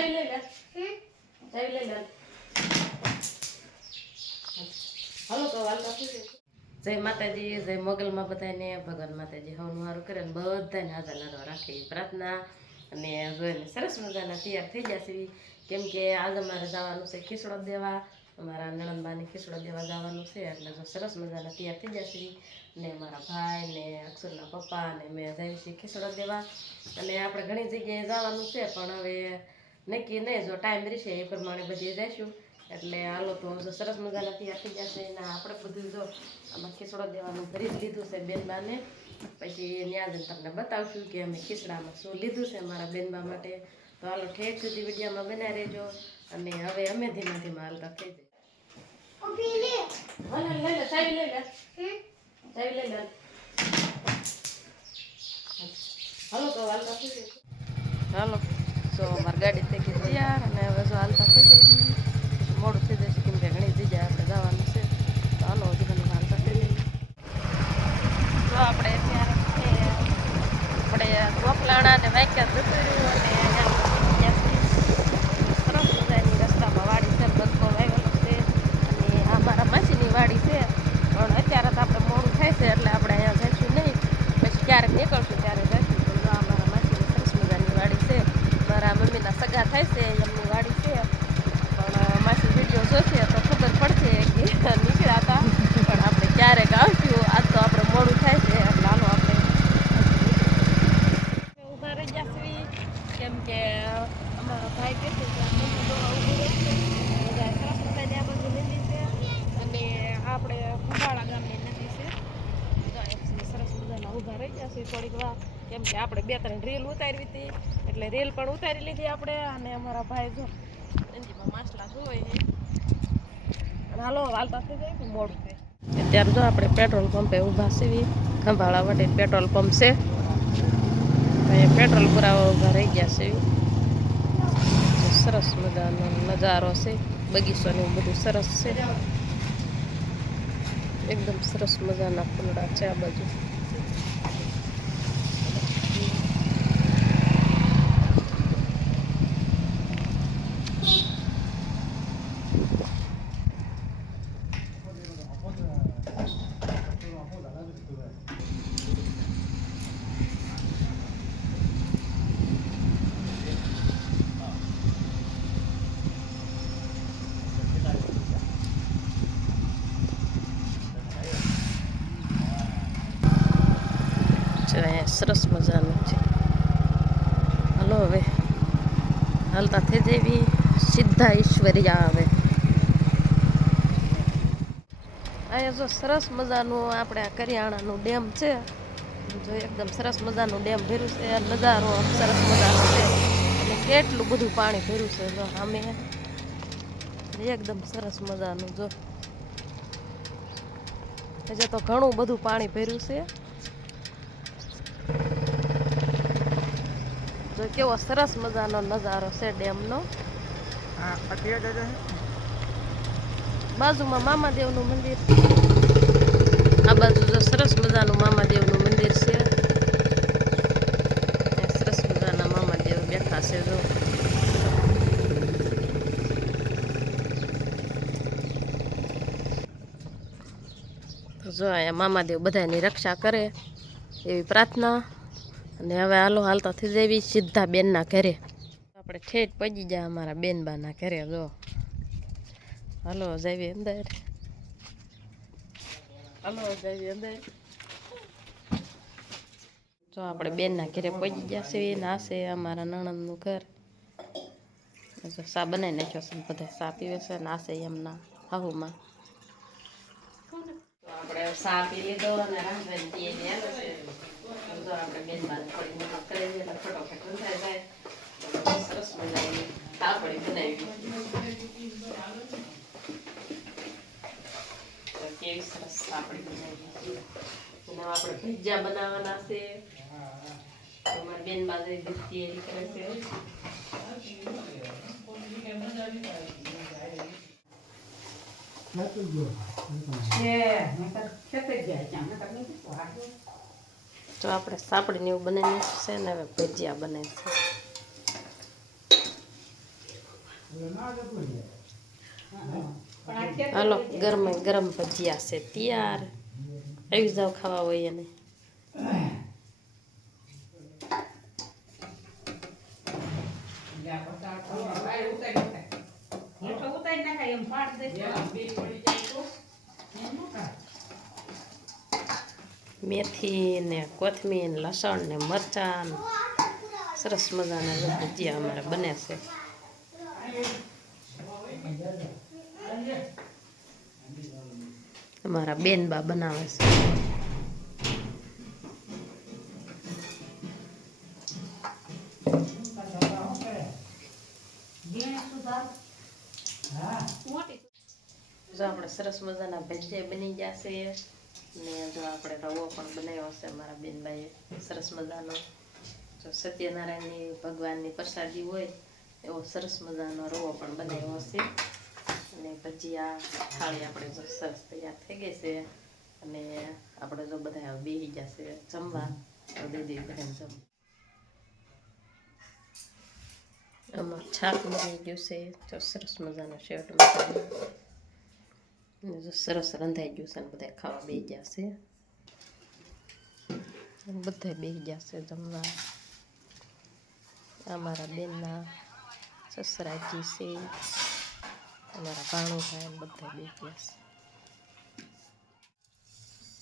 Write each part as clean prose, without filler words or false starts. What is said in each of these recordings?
ચાવી લઈ લે ચાવી લઈ લે હાલો તો વાલતા જય માતાજી જય મોગલમાં બધાને ભગવાન માતાજી હવનું સારું કરે ને બધાને હાજર નારો રાખે પ્રાર્થના અને જોઈને સરસ મજાના તૈયાર થઈ જશે કેમ કે આજે અમારે જવાનું છે ખીચડો દેવા અમારા નણંદબાને ખીચડો દેવા જવાનું છે એટલે જો સરસ મજાના તૈયાર થઈ જશે ને મારા ભાઈ ને અક્ષરના પપ્પા ને મેં જઈએ છીએ ખીચડો દેવા અને આપણે ઘણી જગ્યાએ જવાનું છે પણ હવે નક્કી નહીં જો ટાઈમ રહેશે એ પ્રમાણે બધી જઈશું એટલે હાલો તો જો સરસ મજાના તૈયાર થઈ જશે ને આપણે બધું જો આમાં ખીચડો દેવાનું ભરી જ લીધું છે બેનબાને પછી ત્યાં જઈને તમને બતાવશું કે અમે ખીચડામાં શું લીધું છે મારા બેનબા માટે તો હાલો ઠેઠ સુધી વિડીયોમાં બનાવી રહેજો અને હવે અમે ધીમે ધીમે હાલતા થઈ જાય હાલો તો હાલતા થઈ જાય હાલો તો અમારી ગાડી થઈ ગઈ તૈયાર અને હવે જો હાલતા થઈ જાય મોડું થઈ જશે કેમ કે ઘણી જગ્યાએ આપણે જવાનું છે તો હાલો હજી હાલતા થઈ જાય તો આપણે અત્યારે આપણે ગોખલાણા અને વાંક્યા જતું રહ્યું અને સરસ મજાની રસ્તામાં વાડી છે બસકો વાવેલો છે અને આ મારા માસીની વાડી છે પણ અત્યારે તો આપણે મોડું થાય છે એટલે આપણે અહીંયા જઈશું નહીં પછી ક્યારેક નીકળશું ત્યારે જઈશું તો આ મારા માસીની સરસ મજાની વાડી છે મારા મમ્મીના સગા થાય છે એમની વાડી છે પણ માસી વિડીયો જોશે તો ખબર પડશે કે નીકળ્યા હતા પણ આપણે ક્યારેક આવશું આજ તો આપણે મોડું થાય છે એટલે હાલો આપણે ઊભા રહી જશે કેમ કે અમારા ભાઈ કહે છે કે મમ્મી દોવા ઊભી રહેશે બધા સરસ મજાની આ બાજુ નદી છે અને આપણે ખંભાળા ગામની નદી છે સરસ મજાના ઊભા રહી જશે થોડીક વાર કેમ કે આપણે 2-3 રીલ ઉતારી હતી એટલે રીલ પણ ઉતારી લીધી આપણે અને અમારા ભાઈ જો નદીમાં માછલા ધોવે છે હાલો હાલતા થઈ જાય મોડું થાય અત્યારે જો આપણે પેટ્રોલ પંપે ઊભા છીએ ખંભાળા વટે પેટ્રોલ પંપ છે અહીંયા પેટ્રોલ પુરાવા ઊભા રહી ગયા છે સરસ મજાનો નજારો છે બગીચો ને બધું સરસ છે એકદમ સરસ મજાના ફૂલડા છે આ બાજુ સરસ મજાનું છે હાલો હવે હાલતા થઈ જવી સીધા ઈશ્વરિયા આવે અહીંયા જો સરસ મજાનું આપણે આ કરિયાણાનું ડેમ છે જો એકદમ સરસ મજાનું ડેમ ભર્યું છે નજારો સરસ મજાનો છે અને કેટલું બધું પાણી ભર્યું છે જો સામે એકદમ સરસ મજાનું જો હજે તો ઘણું બધું પાણી ભર્યું છે જો કેવો સરસ મજાનો નજારો છે ડેમનો બાજુમાં મામાદેવનું મંદિર આ બાજુ જો સરસ મજાનું મામાદેવનું મંદિર છે સરસ મજાના મામાદેવ બેઠા છે જો અહીંયા મામાદેવ બધાની રક્ષા કરે એવી પ્રાર્થના અને હવે હાલો હાલતા થઈ જવી સીધા બેનના ઘરે આપણે ઠેઠ પહોંચી જાય અમારા બેનબાના ઘરે જો હાલો જઈએ અંદર હાલો જઈએ અંદર જો આપણે બેનના ઘરે પહોંચી ગયા છે નાશે અમારા નણંદનું ઘર જો સા બનાવી નાખ્યો છે બધા સા પીવે છે નાશે એમના હાહુમાં આપણે સા પી લીધો અને રાંધવાની જો આપણે બેનબાને થોડી મદદ કરી દઈએ એટલે ફટોફટ રંધાઈ જાય સરસ મજાની તાપડી બનાવી કેવી સરસ તાપડી બનાવી અને આપણે ભજીયા બનાવવાના છે અમારી બેન બાજુ તૈયારી કરે તો આપણે સાપડીને એવું બનાવીએ છે ને હવે ભજીયા બનાવીએ છે હાલો ગરમ ગરમ ભજીયા છે તૈયાર. આવી જાવ ખાવા હોય એને. મેથી ને કોથમીર લસણ ને મરચાં સરસ મજાના ભજીયા અમારે બને છે. અમારા બેનબા બનાવે છે. જો આપણે સરસ મજાના ભજીયા બની ગયા છે ને જો આપણે રવો પણ બનાવ્યો છે મારા બેનબાઈએ સરસ મજાનો. જો સત્યનારાયણની ભગવાનની પ્રસાદી હોય એવો સરસ મજાનો રવો પણ બનાવ્યો છે. અને ભજીયા થાળી આપણે જો સરસ તૈયાર થઈ ગઈ છે. અને આપણે જો બધા બેસી જશે જમવા તો દઈ દઈએ બધાને જમવા. આમાં છાક બની ગયું છે તો સરસ મજાનો શેવટ મસાલો ને જો સરસ રંધાઈ ગયું છે ને બધા ખાવા બેસી ગયા છે. બધા બેસી ગયા છે જમવા. અમારા બેનના સસરાજી છે, અમારા ભાણુભાઈ બધા બેસી ગયા છે.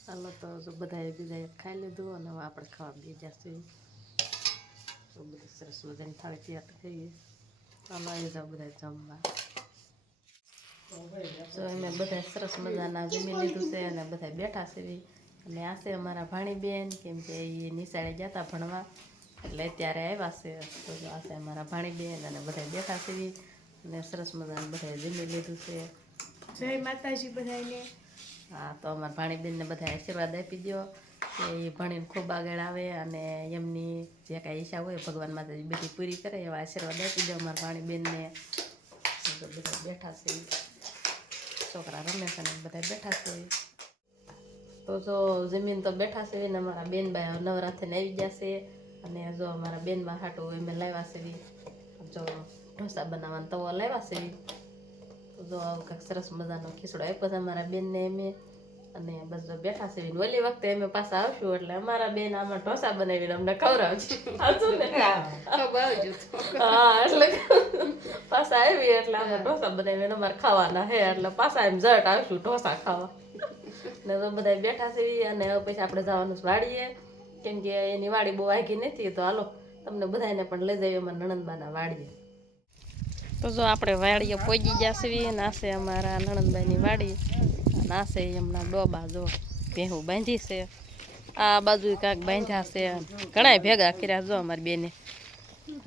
હાલો તો જો બધાએ બીજા ખાઈ લીધું અને હવે આપણે ખાવા બેસી જશે. તો બધી સરસ મજાની થાળી તૈયાર થઈ ગઈ. ચાલો આવી જાઓ બધા જમવા. તો અમે બધા સરસ મજાના જમી લીધું છે અને બધા બેઠા છે. અને આ છે અમારા ભાણીબેન, કેમ કે એ નિશાળે ગયા હતા ભણવા એટલે અત્યારે આવ્યા છે. તો આ છે અમારા ભાણીબેન અને બધા બેઠા છે અને સરસ મજાનું બધા જમી લીધું છે. જય માતાજી બધાને. હા, તો અમારા ભાણીબેનને બધા આશીર્વાદ આપી દો કે એ ભણીને ખૂબ આગળ આવે અને એમની જે કાંઈ ઈચ્છા હોય ભગવાન માતાજી બધી પૂરી કરે એવા આશીર્વાદ આપી દો અમારા ભાણીબેનને. બધા બેઠા છે, છોકરા રમે છે ને બધા બેઠા છે. તો જો જમીન તો બેઠા છે ને અમારા બેનબા નવરાત્રિને આવી ગયા છે. અને જો અમારા બેનબા હાટું અમે લાવ્યા છે જો ઢોસા બનાવવાનો તવો લાવ્યા છે. તો જો કંઈક સરસ મજાનો ખીચડો આપ્યો છે અમારા બેનને અમે. અને બસ જો બેઠા છે. ઓલી વખતે અમે પાછા આવશું એટલે અમારા બેન આમાં ઢોસા બનાવીને અમને ખવડાવશે. સાચું ને? હા, એટલે પાછા આવી એટલે અમે ઢોસા બનાવીને અમારે ખાવાના હે એટલે પાછા એમ જટ આવશું ઢોસા ખાવા. ને તો બધા બેઠા છે અને પછી આપણે જવાનું વાડીએ, કેમ કે એની વાડી બહુ આગી નથી. તો હાલો તમને બધાને પણ લઈ જઈએ અમારા નણંદબાના વાડીએ. તો જો આપણે વાડીએ પહોંચી જશે. નાશે અમારા નણંદબાઈની વાડી. નાશે એમના ડોબા જો ભેહું બાંધી છે. આ બાજુ કાંક બાંધ્યા છે, ઘણા ભેગા કર્યા જો અમારી બેને.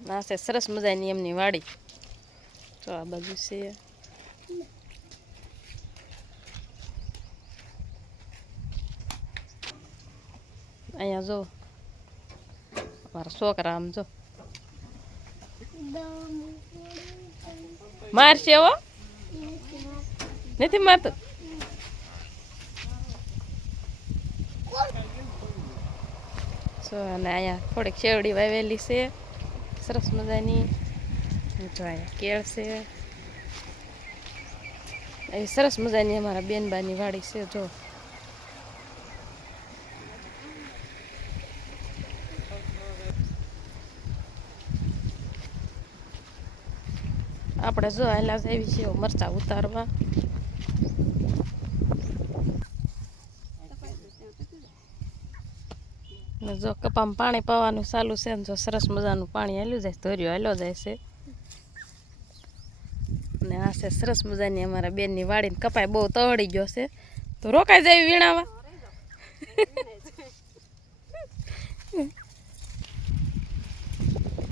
નાશે સરસ મજાની એમની વાડી. તો આ બાજુ છે. અહીંયા જો મારા છોકરા આમ જો મારશે હો, નથી મારતો. અને અહીંયા થોડીક શેરડી વાવેલી છે સરસ મજાની. જો અહીંયા કેળ છે. એ સરસ મજાની અમારા બેનબાની વાડી છે. જો આપણે જો આયલા જેવી છે મરચા ઉતારવા. જો કપામાં પાણી પાવાનું ચાલુ છે ને જો સરસ મજાનું પાણી હાલ્યું જાય, ધોર્યો હાલ્યો જાય છે. ને આ છે સરસ મજાની અમારા બેનની વાડીને કપાય બહુ તવડી ગયો છે તો રોકાઈ જાય વીણાવા.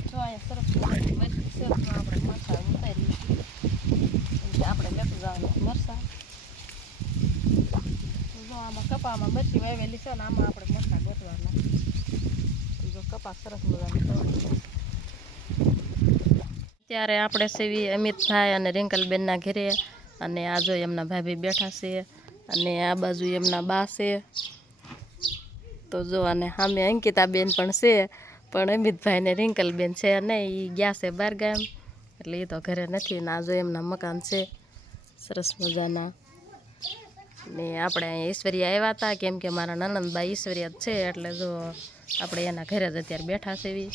જો અહીંયા સરસ મજાની મરચી છે. આપણે મરચા ઉતારી આપણે લેતું જવાનું મરચા. જો આમાં કપામાં મરચી વાવેલી છે ને આમાં આપણે મરચા ગોતવાના. જો કપા સરસ મજાની. ત્યારે આપણે સેવી અમિતભાઈ અને રિંકલબેનના ઘરે અને આ જો એમના ભાભી બેઠા છે અને આ બાજુ એમના બા છે. તો જો અને સામે અંકિતાબેન પણ છે, પણ અમિતભાઈ ને રિંકલબેન છે ને એ ગયા છે બહારગામ. એટલે એ તો ઘરે નથી ને આ જો એમના મકાન છે સરસ મજાના. ને આપણે અહીંયા ઈશ્વરિયા આવ્યા હતા કેમ કે મારા નનંદબા ઈશ્વરિયા જ છે એટલે જો આપણે એના ઘરે જ અત્યારે બેઠા છે એવી.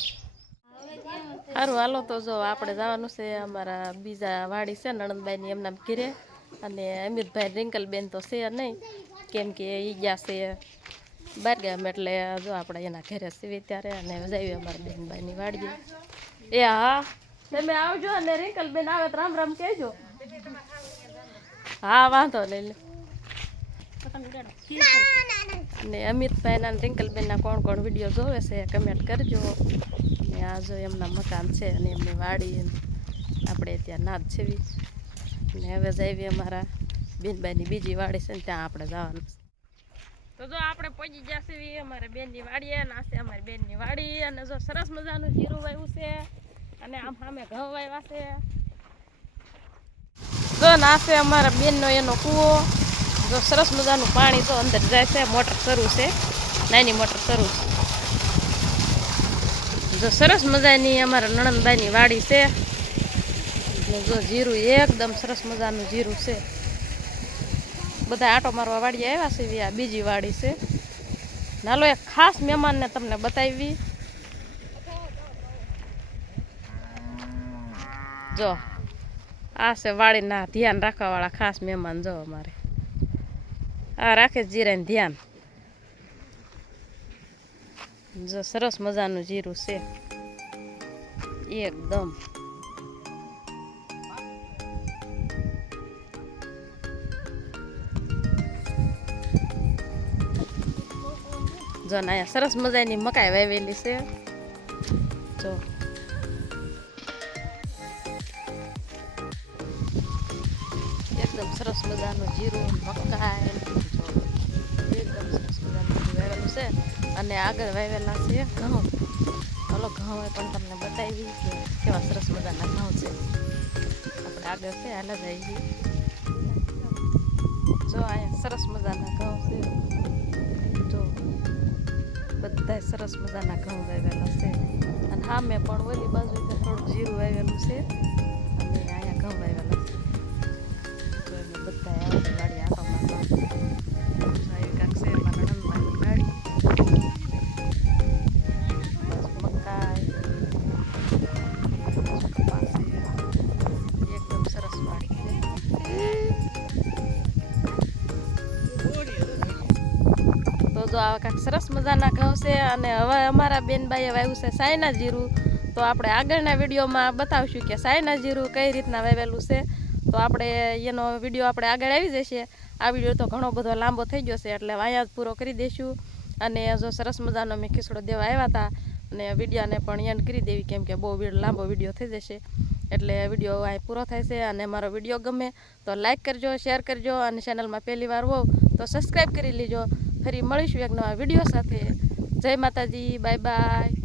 સારું હાલો તો જો આપણે જવાનું છે અમારા બીજા વાડી છે નણંદબાઈની એમના ઘરે, અને અમિતભાઈ રિંકલબેન તો છે નહીં કેમ કે એ ગયા છે બારગામ, એટલે જો આપણે એના ઘરે સીવી ત્યારે અને જઈએ અમારા બેનબાઈની વાડીએ. એ હા તમે આવજો અને રિંકલબેન આવે તો રામ રામ કહેજો. હા વાંધો નહીં. અને અમિતભાઈના અને રિંકલબેનના કોણ કોણ વિડીયો જોવે છે કમેન્ટ કરજો. અને આ જો એમના મકાન છે અને એમની વાડી આપણે ત્યાં નાદ છેવી. અને હવે જઈએ અમારા બેનબાઈની બીજી વાડી છે ને ત્યાં આપણે જવાનું છે. તો જો આપણે પહોંચી ગયા છીએ અમારે બેનની વાડીએ, નાશે અમારી બેનની વાડી. અને જો સરસ મજાનું જીરું વાવ્યું છે અને આમ સામે ઘઉં વાવ્યા છે. જો નાશે અમારા બેનનો એનો કૂવો. જો સરસ મજાનું પાણી તો અંદર જાય છે, મોટર શરૂ છે, નાની મોટર શરૂ છે. જો સરસ મજાની અમારા નણંદબાઈની વાડી છે. જો જીરું એકદમ સરસ મજાનું જીરું છે. બધા આટો મારવા વાડીએ આવ્યા છે. આ બીજી વાડી છે. નાલો એક ખાસ મહેમાનને તમને બતાવી. જો આ છે વાડીના ધ્યાન રાખવા વાળા ખાસ મહેમાન. જો અમારે આ રાખે જીરાને ધ્યાન. જો સરસ મજાનું જીરું છે એકદમ. જો ને અહીંયા સરસ મજાની મકાઈ વાવેલી છે. જો એકદમ સરસ મજાનું જીરું મકાઈ એકદમ સરસ મજાનું વાવેલું છે. અને આગળ વાવેલા છે ઘઉં. હલો ઘઉં પણ તમને બતાવી કે કેવા સરસ મજાના ઘઉં છે. આપણે આગળ છે હાલ જઈએ. જો અહીંયા સરસ મજાના ઘઉં છે. જો બધા સરસ મજાના ઘઉં વાવેલા છે. અને સામે પણ ઓલી બાજુ થોડું જીરું વાવેલું છે અને અહીંયા ઘઉં વાવેલા છે. તો એમાં બધા વાડી આટો મારવા કાંક છે એમાં નણંદબાઈની વાડી. મકાઈ કપાસ એકદમ સરસ વાડી છે. તો જો આવા કાંઈક સરસ મજાના ઘઉં છે. અને હવે અમારા બેનબાઈએ વાવ્યું છે સાયના જીરું. તો આપણે આગળના વિડીયોમાં બતાવશું કે સાયના જીરું કઈ રીતના વાવેલું છે. તો આપણે એનો વિડીયો આપણે આગળ આવી જશે. આ વિડીયો તો ઘણો બધો લાંબો થઈ ગયો છે એટલે અહીંયા જ પૂરો કરી દઈશું. અને જો સરસ મજાનો મેં ખીચડો દેવા આવ્યા હતા અને વિડીયોને પણ એન્ડ કરી દેવી કેમ કે બહુ લાંબો વિડીયો થઈ જશે. એટલે વિડીયો અહીં પૂરો થાય છે. અને મારો વિડીયો ગમે તો લાઈક કરજો, શેર કરજો અને ચેનલમાં પહેલી વાર હોવ તો સબસ્ક્રાઈબ કરી લેજો. ફરી મળીશું એક નવા વિડીયો સાથે. જય માતાજી, બાય બાય.